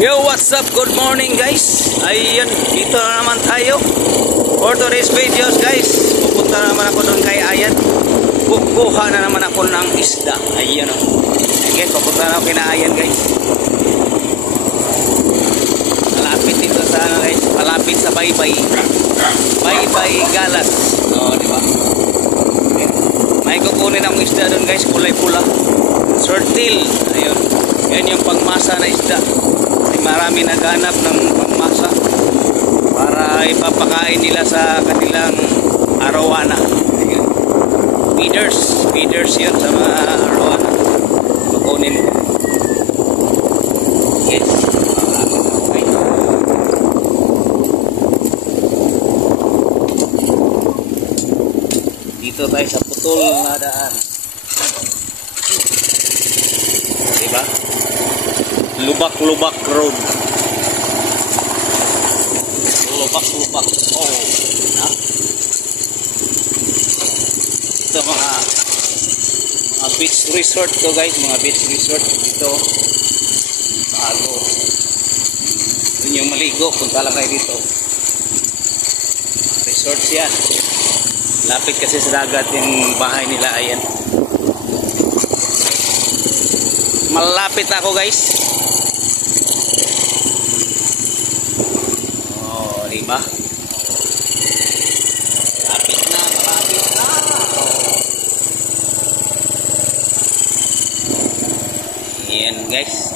Yo, what's up? Good morning guys. Ayun, dito na naman tayo for today's videos guys. Pupunta na naman ako doon kay Ayan. Kukuha na naman ako ng isda. Ayun o. Again, pupunta na ako kay Ayan guys. Malapit dito sa ano guys. Malapit sa Baybay. Baybay Galas. O, diba? May kukunin akong isda doon guys. Kulay pula. Sortil. Ayun. Yan yung pangmasa na isda. Marami naghanap ng pangmasa para ipapakain nila sa kanilang arawana. Feeders yun sa mga arawana. Kukunin ko. Yes. Okay. Dito tayo sa putol na daan. Diba? Lubak-lubak road. Lubak-lubak. Oh, na. Ito mga beach resort to guys, mga beach resort dito. Bago. Yun yung maligo, punta lang kayo dito. Resort yan. Lapit kasi sa dagat yung bahay nila, ayan. Malapit na ako guys. Diba? Malapit na. Ayan guys.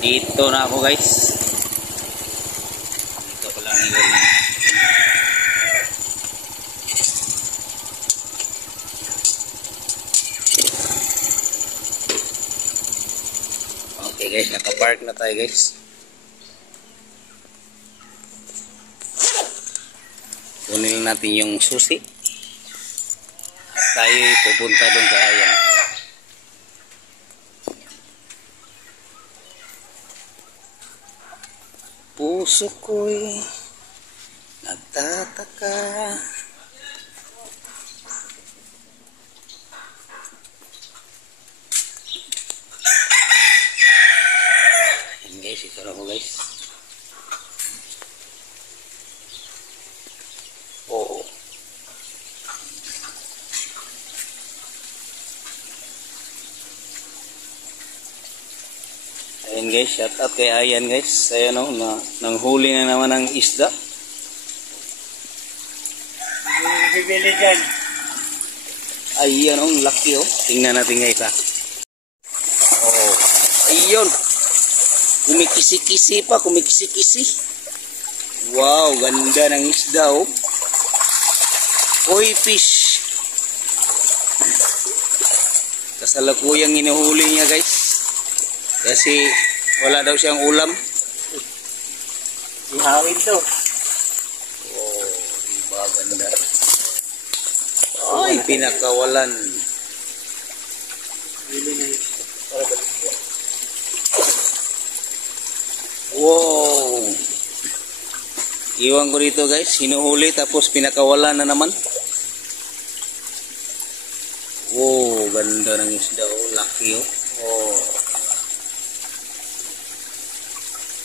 Dito na ako guys. Dito ko lang yun. Okay guys, nakapark na tayo guys. Kunin natin yung susi at tayo pupunta doon sa Ayan. Puso ko'y nagtataka. Ayan guys, ito na ko guys. Oh. Ayan guys, shout out kay Ayan guys. Ayan o, nanghuli na naman ng isda. Bibili dyan. Ayan o, laki o. Tingnan natin guys ha. Oh, ayun. Kumikisi-kisi pa, kumikisi-kisi. Wow, ganda ng isda o. Koi fish. Kasalukuyang hinuhuli niya guys. Kasi wala daw siyang ulam. Ihawin to. Oh, diba ganda. Ay, pinakawalan. Wow. Iwan ko dito guys. Hinuhuli tapos pinakawalan na naman. Oh, ganda ng isda oh, laki oh. Oh.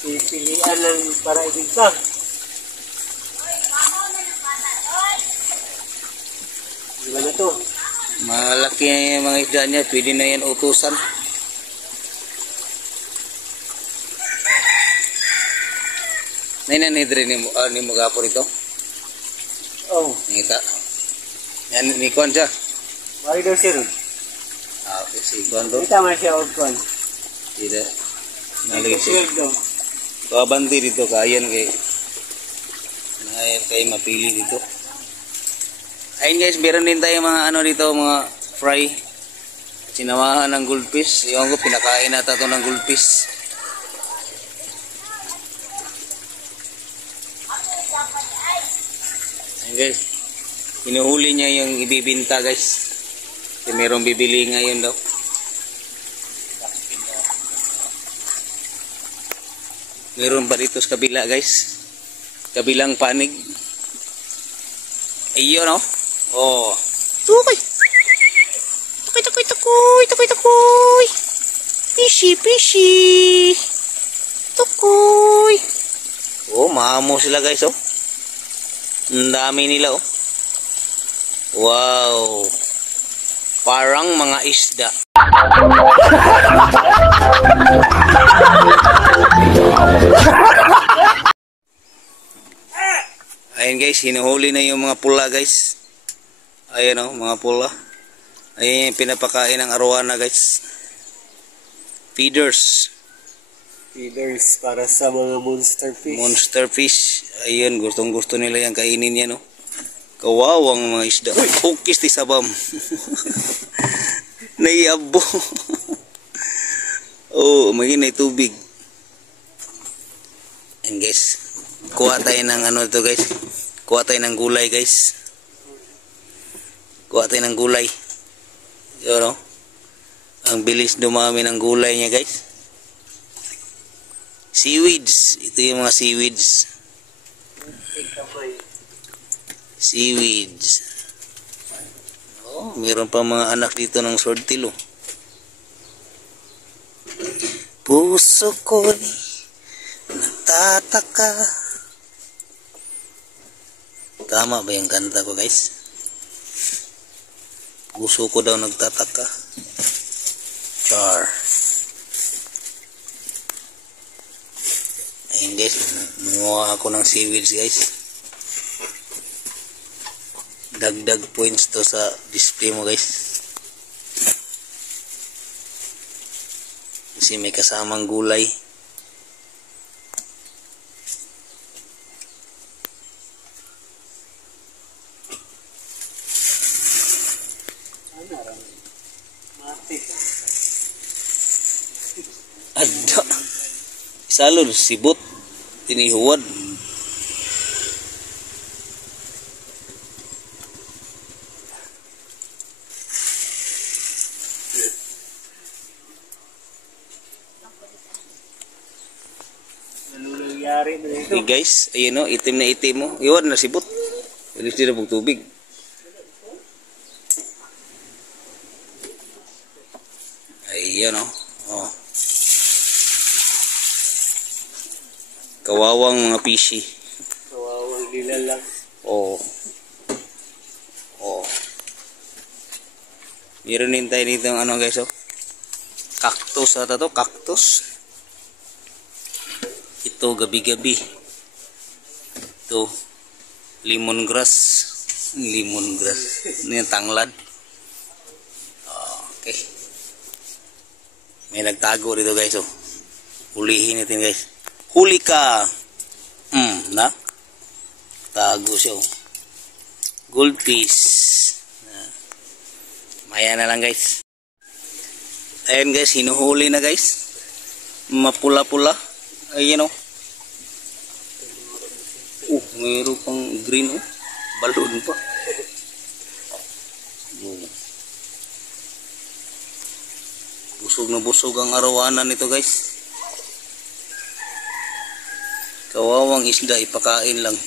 Pilihan lang para ibigtang. Diba na to? Malaki yung mga isda niya, pwede na yan utusan. Nainanidre ni mo gapo rito? Oh. Nita. Yan, ni Kwan siya. Mari daw siya rin. Ah, okay, si Kwan to. Kita man siya o Kwan. Tidak. Nalagay siya. Daw. Kabanti dito, kayan kay mapili dito. Ayun guys, meron din tayo mga ano dito, mga fry. Sinamahan ng goldfish. Yung ko, pinakain nata ito ng goldfish. Ayun guys, hinuhuli niya yung ibibinta guys. Kasi merong bibili ngayon daw. Meron pa dito sa kabila guys. Kabilang panig. Ayun oh. Oh. Tukoy. Tukoy. Fishy. Tukoy. Oh, maamo sila guys, oh. Ang dami nila, oh. Wow. Parang mga isda. Ayan guys, hinuhuli na yung mga pula guys. Ayan oh, mga pula. Ayan yung pinapakain ng arowana guys. Feeders. Feeders para sa mga monster fish. Monster fish. Ayan, gustong gusto nila yung kainin yan oh. Kawawang mga isda. Ukis ti sabam. Naiabo. Oh, maginay tubig. And guys, kuha tayo ng ano ito guys. Kuha tayo ng gulay guys. Kuha tayo ng gulay. Yun no? Ang bilis dumami ng gulay niya guys. Seaweeds. Ito yung mga seaweeds. Seaweeds. Oh, meron pa mga anak dito ng swordtail oh. Puso ko'y nagtataka. Tama ba yung kanta ko guys? Puso ko daw nagtataka. Char. Ayun guys, nanguha ako ng seaweeds guys. Dagdag points to sa display mo guys. Kasi may kasamang gulay. Ada. Salud sibut tinihuwad. Okay guys, ayun o, itim na itim mo. Iwan na sibot. Ilis din na pong tubig. Ayun o. Oh. Kawawang mga fishy. Kawawang nila lang. Oh. Oh. Meron din tayo dito ng ano guys oh. Cactus ata to, cactus. Ito gabi-gabi. Ito lemongrass. Lemongrass. Ano yung tanglad. Okay. May nagtago dito guys oh. Hulihin natin guys. Huli ka. Na? Tago siya oh. Goldfish. Maya na lang guys. Ayan guys, hinuhuli na guys. Mapula-pula. Ayan oh. Mayroon pang green oh. Balon pa. Busog na busog ang arawanan nito guys. Kawawang isda, ipakain lang.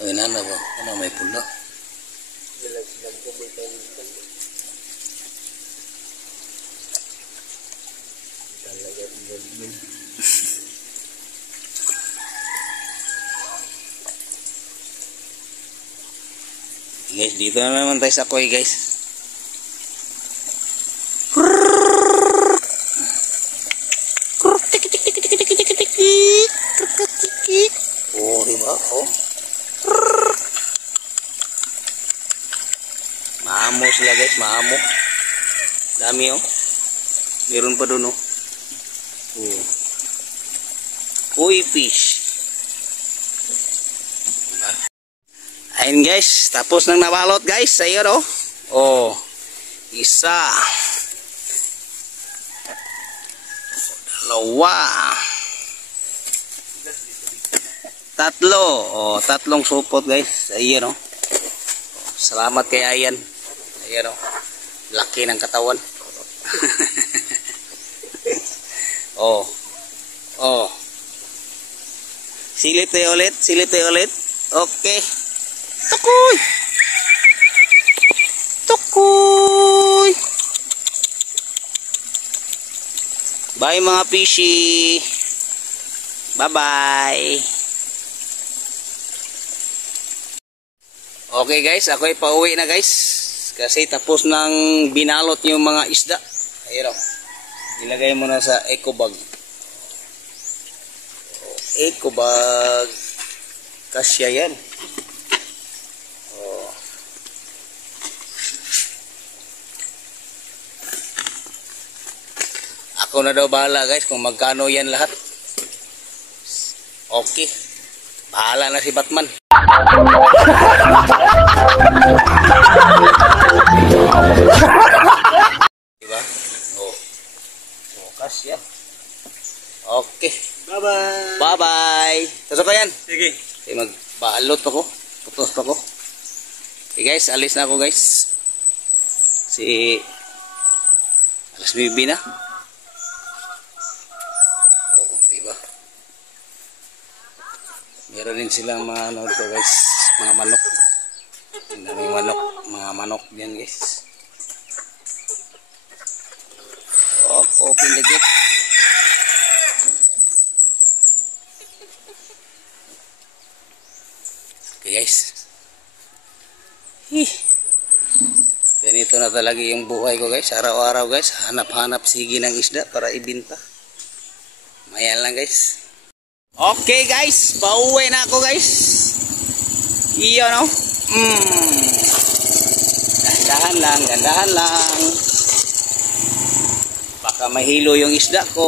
Ay, nana ba? Ano may pula? Guys, dito na naman tayo sa koi guys. Oh, diba? Oh. Maamo sila guys, maamo. Dami oh. Meron pa doon oh. Oh. Koi fish. Ayun guys, tapos nang nabalot guys. Ayun oh. Oh. Isa. Dalawa. Tatlo. Oh, tatlong supot guys. Ayun oh. Salamat kay Ayan. Ayun oh. Laki ng katawan. Oh. Oh. Silit tayo ulit. Silit tayo ulit. Okay. Tukoy. Tukoy. Bye mga fishy. Bye-bye. Okay guys, ako'y pauwi na guys. Kasi tapos nang binalot yung mga isda. Ayun o. Ilagay mo na sa eco bag. Eco bag. Kasya yan. Oh. Ako na daw bahala guys kung magkano yan lahat. Okay. Bahala na si Batman. Diba? Oh. Bukas yan. Okay. Bye-bye. Bye-bye. Sasok ka yan. Sige. Okay, magbalot pa ko. Putos pa ko. Okay guys, alis na ako guys. Si alas bibi na. Oo, diba? Meron din silang mga ano dito guys. Mga manok. Ang daming manok. Mga manok yan guys. Open the gate. Okay guys. Ganito na talaga yung buhay ko guys. Araw-araw guys. Hanap-hanap sige ng isda para ibinta. Mayan lang guys. Okay guys. Pauwi na ako guys. Iyon no. Gandahan lang. Gandahan lang. Baka mahilo yung isda ko.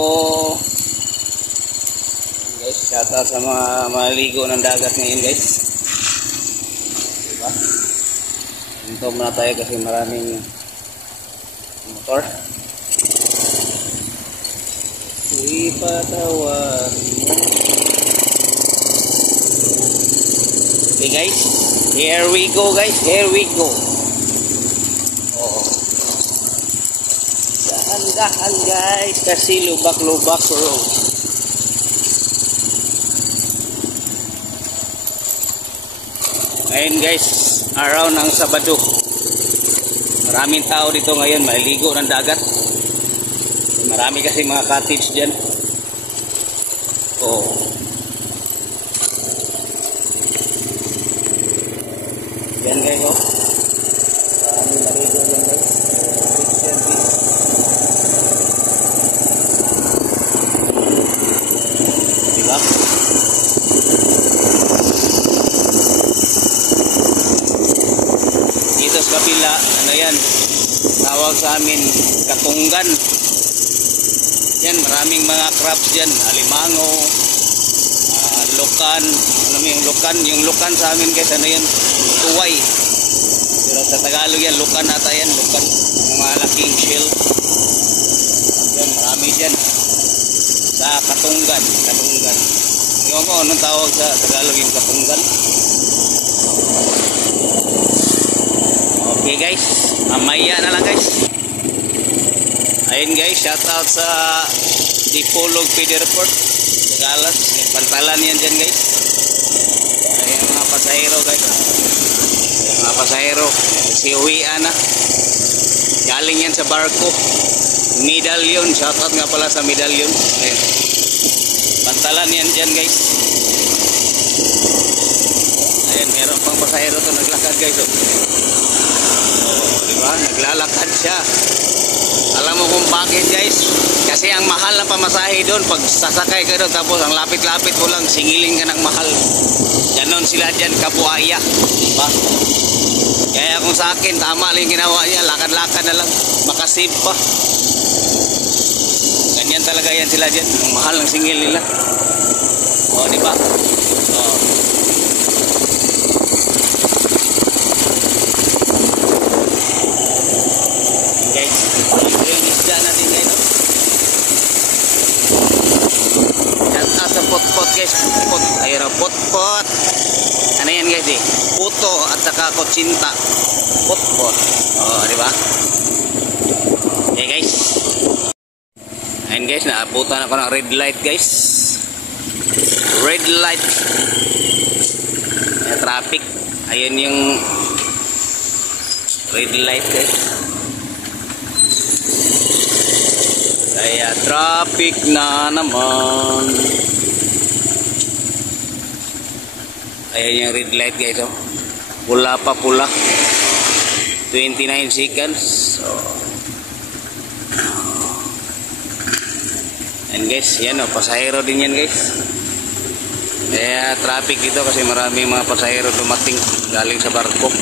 Guys, shout out sa mga maligo ng dagat ngayon guys. Diba? Ito muna tayo kasi maraming motor. Ipatawan mo. Okay guys, here we go guys, here we go. Oh. Dahan-dahan guys, kasi lubak-lubak road. Ngayon guys, araw ng Sabado. Maraming tao dito ngayon, maligo ng dagat. Marami kasi mga cottage dyan. Oh. Yan guys oh. Marami maligo dyan guys. Diba? Dito sa kabila, ano yan? Tawag sa amin, katunggan. Yan, maraming mga crabs dyan. Alimango, lukan. Ano mo yung lukan? Yung lukan sa amin guys, ano yan? Tuway. Pero sa Tagalog yan, lukan ata yan. Lukan. Yung mga laking shell. Yan, marami dyan. Sa katunggan. Katunggan. Ewan ko, anong tawag sa Tagalog yung katunggan? Okay guys, mamaya na lang guys. Ayun guys, shout out sa Dipolog Pederport sa Galas. May pantalan yan dyan guys. Ayun mga pasahero guys. Ayun mga pasahero. Si uwian na. Galing yan sa barko. Medallion. Shout out nga pala sa Medallion. Ayun. Pantalan yan dyan guys. Ayun, meron pang pasahero to naglakad guys. Oh, diba? Naglalakad siya. Alam mo kung bakit guys? Kasi ang mahal ng pamasahe doon. Pag sasakay ka doon tapos ang lapit-lapit ko lang singilin ka ng mahal. Ganon sila dyan kabuhaya. Diba? Kaya kung sa akin tama lang yung ginawa niya. Lakad-lakad na lang. Makasave pa. Ganyan talaga yan sila dyan. Ang mahal ng singil nila. O diba? O. Guys, ito yung isda natin guys. Yan sa pot-pot guys. Pot. Ayun o, pot-pot. Ano yan guys eh? Puto at saka kotsinta. Pot-pot. O, diba? guys. Ayan guys, naabutan ako ng red light guys. Red light. Ayan, traffic. Ayan yung red light guys. Kaya traffic na naman. Ayan yung red light guys. Oh. Pula pa pula. 29 seconds. So, and guys, yan o, pasahero din yan guys. Kaya traffic dito kasi maraming mga pasahero dumating galing sa barko.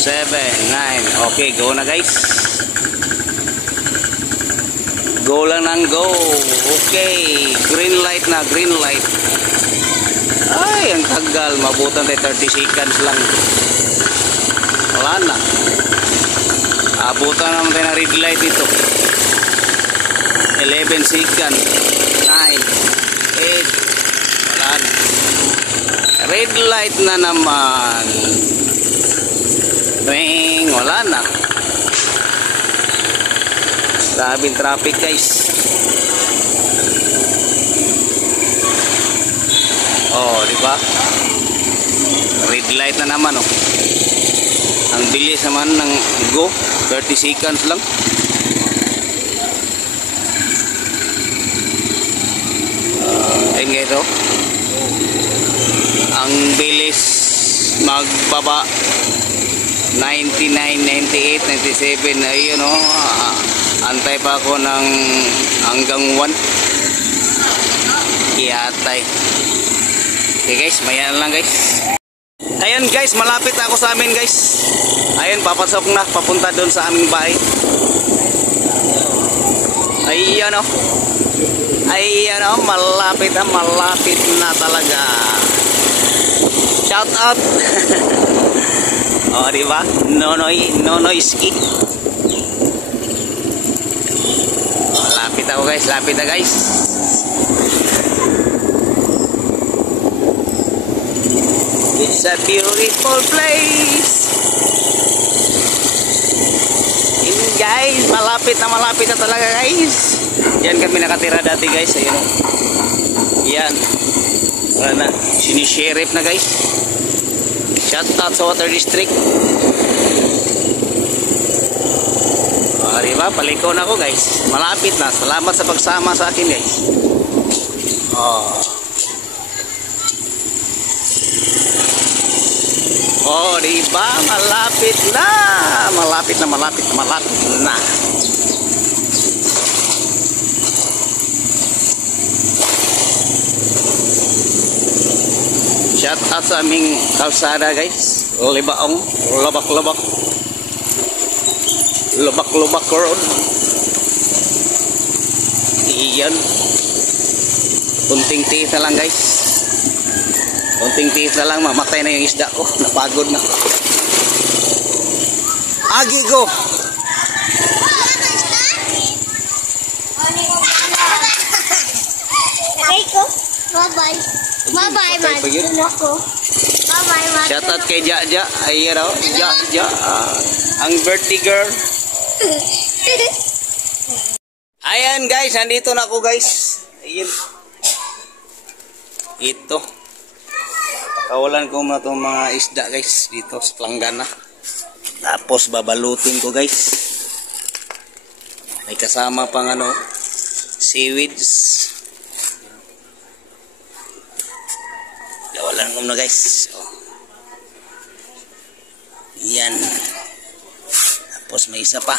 Seven, 9. Okay, go na guys. Go lang nang go. Okay. Green light na. Green light. Ay, ang tagal. Mabutan tayo 30 seconds lang. Wala na. Abutan naman tayo na red light ito. 11 seconds. 9. 8. Wala na. Red light na naman. Wing. Wala na. Grabing traffic guys. Oh, di ba? Red light na naman oh. Ang bilis naman ng go, 30 seconds lang. Ayun guys oh. Ang bilis magbaba. 99, 98, 97. Ayun oh. Antay pa ako ng hanggang 1. Iyatay. Okay guys, maya lang guys. Ayan guys, malapit ako sa amin guys. Ayun, papasok na, papunta doon sa aming bahay. Ayan o. Ayan o, malapit na talaga. Shout out. O, diba? Nonoy ski. Lapit ako guys, lapit na guys. It's a beautiful place. Yun guys, malapit na talaga guys. Yan kami nakatira dati guys. Ayun o. Yan. Wala na, sinisheriff na guys. Shout out sa Water District. Diba? Paliko na ako guys. Malapit na. Salamat sa pagsama sa akin guys. Oh, diba? Malapit na. Malapit na. Shout out sa aming kalsada guys. Libaong. Lubak-lubak. Lubak-lubak road. Iyan. Kunting tiis na lang guys. Kunting tiis na lang, mamatay na yung isda ko. Napagod na. Agi ko. Okay ko. Bye-bye. Bye-bye, Madun ako. Bye-bye, Madun. Shout out kay Jaja. Ayan o. Jaja. Ang birthday girl. Ayan guys, nandito na ako guys. Ayan. Ito. Pakawalan ko na itong mga isda guys dito sa planggana. Tapos babalutin ko guys. May kasama pang ano, seaweeds. Pakawalan ko na guys. Oh. Yan. Tapos may isa pa.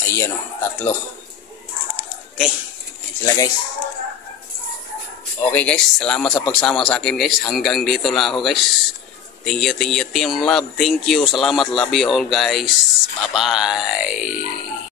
Ayan o, 3. Okay, yan sila guys. Okay guys, salamat sa pagsama sa akin guys. Hanggang dito lang ako guys. Thank you team love. Thank you, salamat, love you all guys. Bye bye.